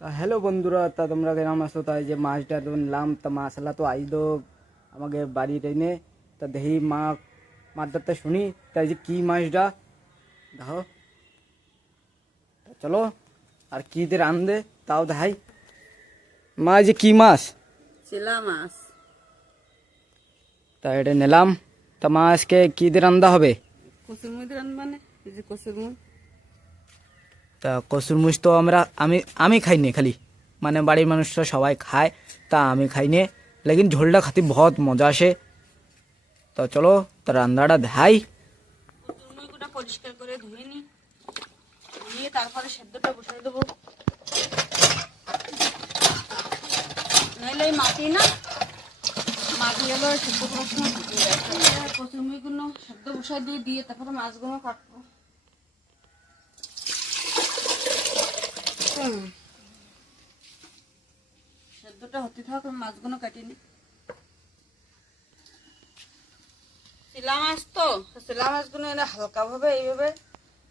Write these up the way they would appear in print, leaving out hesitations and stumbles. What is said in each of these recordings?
তা হ্যালো বন্ধুরা, তা তোমরা কেমন আছো? তাই যে মাছটা তো নিলাম, তা মাছলা তো আইলো আমাকে বাড়ির এনে। তা দেখি মাছটা তো শুনি, তাই যে কি মাছটা দেখো। তা চলো আর কি দিয়ে রান্ধে তাও দেখাই। মা এই যে কি মাছ? চিলা মাছ। তা এটা নিলাম। তা মা আজকে কি দিয়ে রান্ধা হবে? কচুর মুই রান্ধবানে, এই যে কচুর মুই। তা কসুর মুচ তো আমি খাইনি, খালি মানে বাড়ির মানুষরা সবাই খায়, তা আমি খাইনি। লেকিন ঝোলটা খাতে বহুত মজা আসে। তো চলো তা রান্নাটা দেখাই। কচুর মুইগুলো পরিষ্কার করে ধুয়ে নি, নিয়ে তারপরে সেদ্ধটা বসাই দেবো। নাইলে এই মাটি না, মাটি হলো সেদ্ধ করার সময় ঢুকে যায়। কচুর মুইগুলো সেদ্ধ বসাই দিয়ে তারপরে মাছগুলো কাটবো। সেদ্ধটা হতে থাক, মাছগুলো কাটিনি। চিলা মাছ তো, চিলা মাছগুলো এনে হালকাভাবে এইভাবে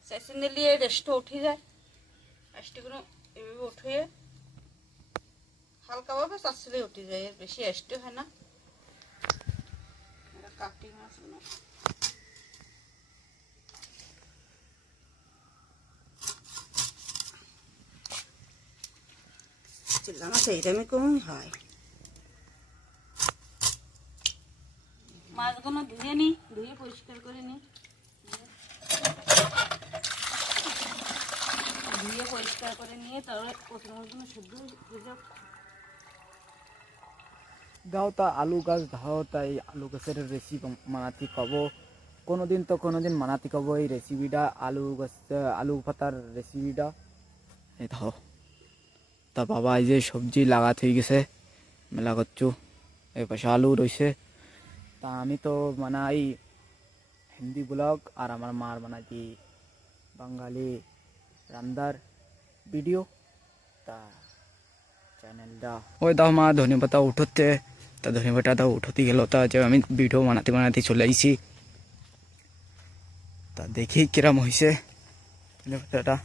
চেঁচি নিলে রেস্টটা উঠে যায়। রেস্টগুলো এইভাবে উঠিয়ে হালকাভাবে চাচলে উঠে যায়, এর বেশি এস্টে হয় না। কাটি মাছগুলো চিলা মাছ এইরকমই কমই হয়। মাছগুলো ধুয়ে নি, ধুয়ে পরিষ্কার করে নি, ধুয়ে পরিষ্কার করে নিয়ে তারপরে কচুর মাছগুলো সেদ্ধ হয়ে যাক। দাও তা আলু গাছ ধাও, তাই আলু গাছের রেসিপি মানাতি খাবো। কোনোদিন মানাতি খাবো এই রেসিপিটা, আলু গাছ আলু পাতার রেসিপিটা। এই ধাও। তা বাবা এই যে সবজি লাগাত হয়ে গেছে, মেলা করছু। এই পাশে আলু রয়েছে। তা আমি তো বানাই হিন্দি ব্লগ, আর আমার মার বানাই বাঙালি রান্নার ভিডিও। তা চ্যানেলটা ওই দাও মা ধনে পাতা উঠোতে। তা ধনে পাতাটা উঠোতে গেল, তা যে আমি ভিডিও বানাতে চলে আইছি। তা দেখি কিরম হয়েছে ধনে পাতাটা।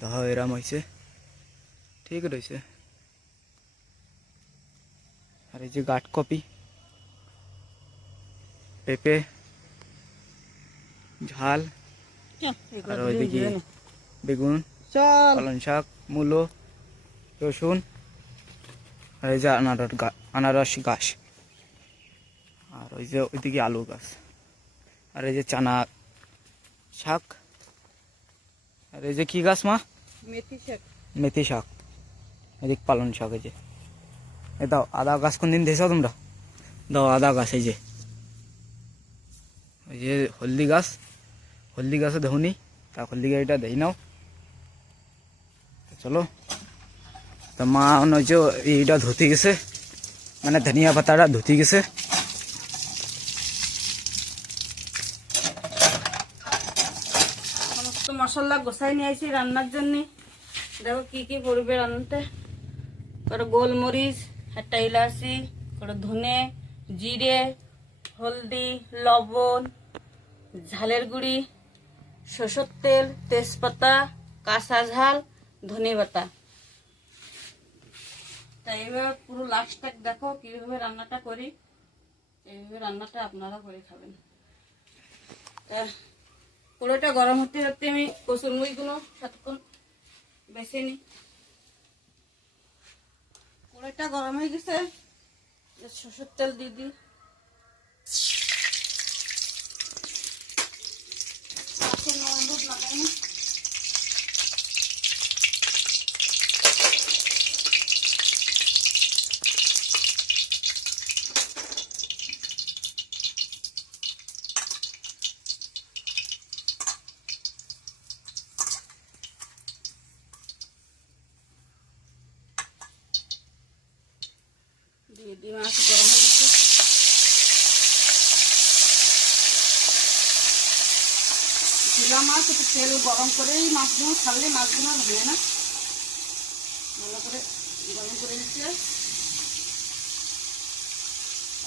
দাও এরম হয়েছে, ঠিক রয়েছে। আর এই যে গাঠ কপি, পেঁপে, ঝাল, আর ওইদিকে বেগুন, পালং শাক, মূলো, রসুন, আর এই যে আনারস গাছ, আর ওই যে ওইদিকে আলু গাছ, আর এই যে চানা শাক, আর এই যে কি গাছ মা? মেথি শাক। মেথি শাক। এদিকে পালং শাক। এই যে এ দাও আদা গাছ কোন দিন দিয়েছ তোমরা? দাও আদা গাছ। এই যে ওই যে হলদি গাছে দেখুনি, তা হলদি গাড়িটা দেখি নাও। চলো তা মা হচ্ছে এইটা ধুতে গেছে, মানে ধনিয়া পাতাটা ধুতে গেছে। সমস্ত মশলা গোছাই নিয়ে আসি রান্নার জন্য। দেখো কি কি পড়বে রান্নাতে। করে গোলমরিচ, একটা ইলাচি, করে ধনে, জিরে, হলদি, লবণ, ঝালের গুঁড়ি, সরষের তেল, তেজপাতা, কাঁচা ঝাল, ধনে পাতা। তাই এইভাবে পুরো লাস্টটা দেখো কিভাবে রান্নাটা করি। এইভাবে রান্নাটা আপনারা করে খাবেন। তা কড়াইটা গরম হতে হতে আমি কচুর মুড়িগুলো সাতক্ষণ বেছে নিই। কড়াইটা গরম হয়ে গেছে, সরষের তেল দিয়ে দিই। মাছের নুন হলুদ লাগাই নি। দিয়ে দিই, মাছ গরম হয়ে গেছে। ঝিলা মাছ একটু তেল গরম করেই মাছগুলো ছাড়লে মাছগুলো হবে না, ভালো করে গরম করে দিচ্ছে।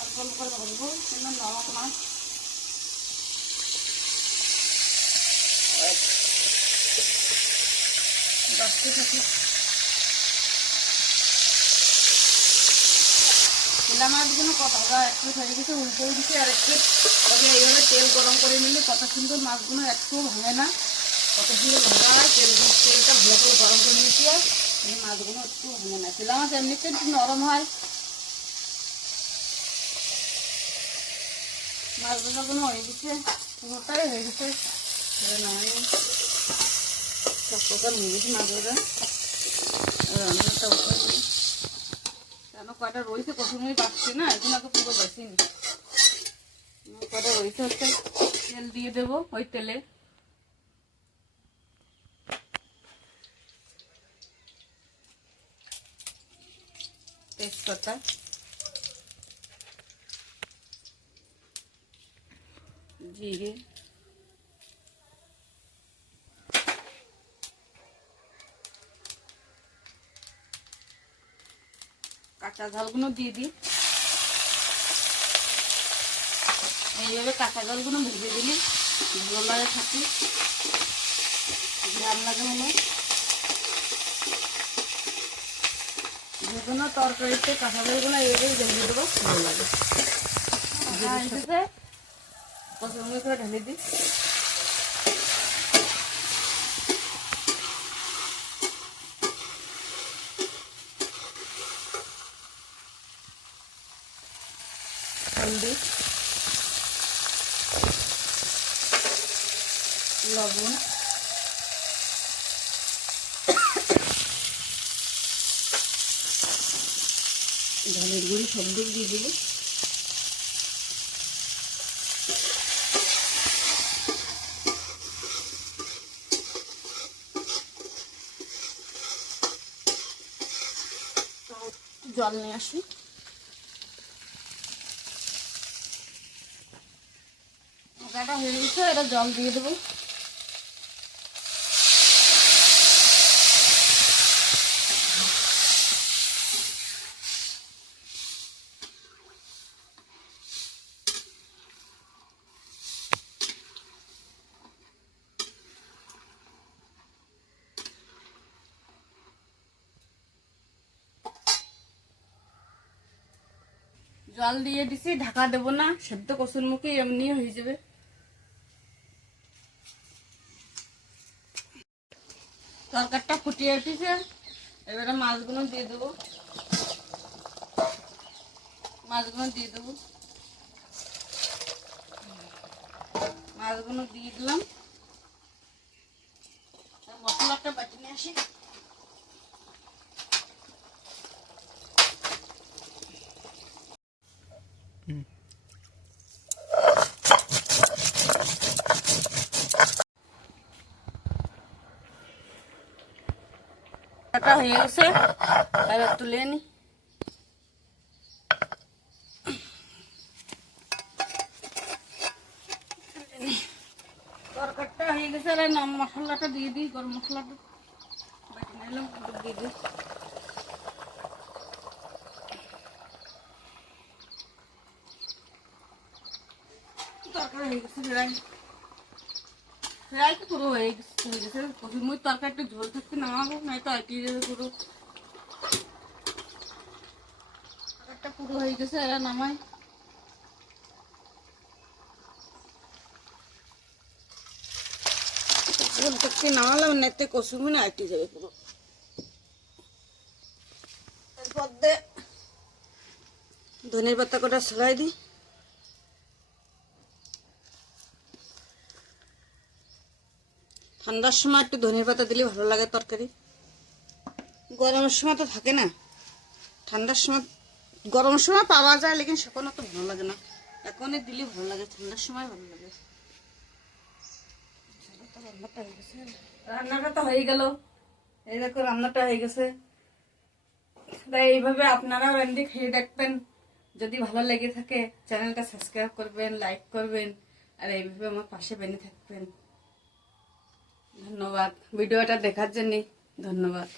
অল্প অল্প করে ভাজবো, কিন্তু নরম মাছ। বাড়তে থাকে। শিলা মাছগুলো ভাজা একটু হয়ে গেছে, উল্টে দিচ্ছে আর একটু তবে এইভাবে তেল গরম করে নিলে কত সুন্দর মাছগুলো একটু ভাঙে না, কত সুন্দর ভাজা হয়। তেলটা ভালো করে গরম করে নিচ্ছি আর এই মাছগুলো একটু ভাঙে না। শিলা মাছ এমনিতে একটু নরম হয়। মাছ ভাজাগুলো হয়ে গেছে, পুরোটাই হয়ে গেছে, সব প্রকার হয়ে গেছে মাছ ভাজা। রান্নাটা উঠে দিই, কেন কটা রয়েছে কখনোই পাচ্ছি না, এখন আগে পুরো বেশিনি। কটা রয়েছে হচ্ছে তেল দিয়ে দেবো, ওই তেলে তেজপাতা, জিরে, কাঁচা ঝালগুলো দিয়ে দিই। এইভাবে কাঁচা ঝালগুলো ভেজে দিলি ভালো লাগে থাকি, গ্রাম লাগে হলো। যে কোনো তরকারিতে কাঁচা ঝালগুলো এইভাবেই ভেজে দেবো, ভালো লাগে। পছন্দ করে ঢেলে দিই। হলদি, লবণ, ধনের গুঁড়ি সব দিক দিয়ে দেবো। জল নিয়ে আসি। মশলাটা হয়ে গেছে, এটা জল দিয়ে দেবো। জল দিয়ে দিছি, ঢাকা দেবো না, সেদ্ধ কচুর মুখে এমনি হয়ে যাবে। তরকারিটা ফুটিয়ে উঠেছে, এবারে মাছগুলো দিয়ে দেবো। মাছগুলো দিয়ে দেবো, মাছগুলো দিয়ে দিলাম। মশলাটা বাটি নিয়ে আসি। হয়ে গেছে, এবার তুলে নি। তরকারিটা হয়ে গেছে, আর মশলাটা দিয়ে দিই, গরম মশলাটা বাটি নিলাম, দিয়ে দিই। তরকারি হয়ে গেছে, ফ্রাই তো পুরো হয়ে গেছে। কচুর মুখ তরকারি একটু ঝোল থাকতে নামাবো, নাই তো আইটি যাবে পুরো। তরকারিটা পুরো হয়ে গেছে, এরা নামাই। ঝোল থাকতে নামালাম, নেতে কচুর মুখ আইটি যাবে পুরো। এরপর ধনের পাতা কটা ছড়াই দিই। ঠান্ডার সময় একটু ধনের পাতা দিলে ভালো লাগে তরকারি, গরমের সময় তো থাকে না। ঠান্ডার সময়, গরমের সময় পাওয়া যায়, লেকিন সেখন তো ভালো লাগে না, এখনই দিলে ভালো লাগে, ঠান্ডার সময় ভালো লাগে। রান্নাটা তো হয়ে গেল, এই দেখো রান্নাটা হয়ে গেছে। তাই এইভাবে আপনারা রান্দি খেয়ে দেখবেন, যদি ভালো লেগে থাকে চ্যানেলটা সাবস্ক্রাইব করবেন, লাইক করবেন, আর এইভাবে আমার পাশে বেঁধে থাকবেন। ধন্যবাদ ভিডিওটা দেখার জন্য, ধন্যবাদ।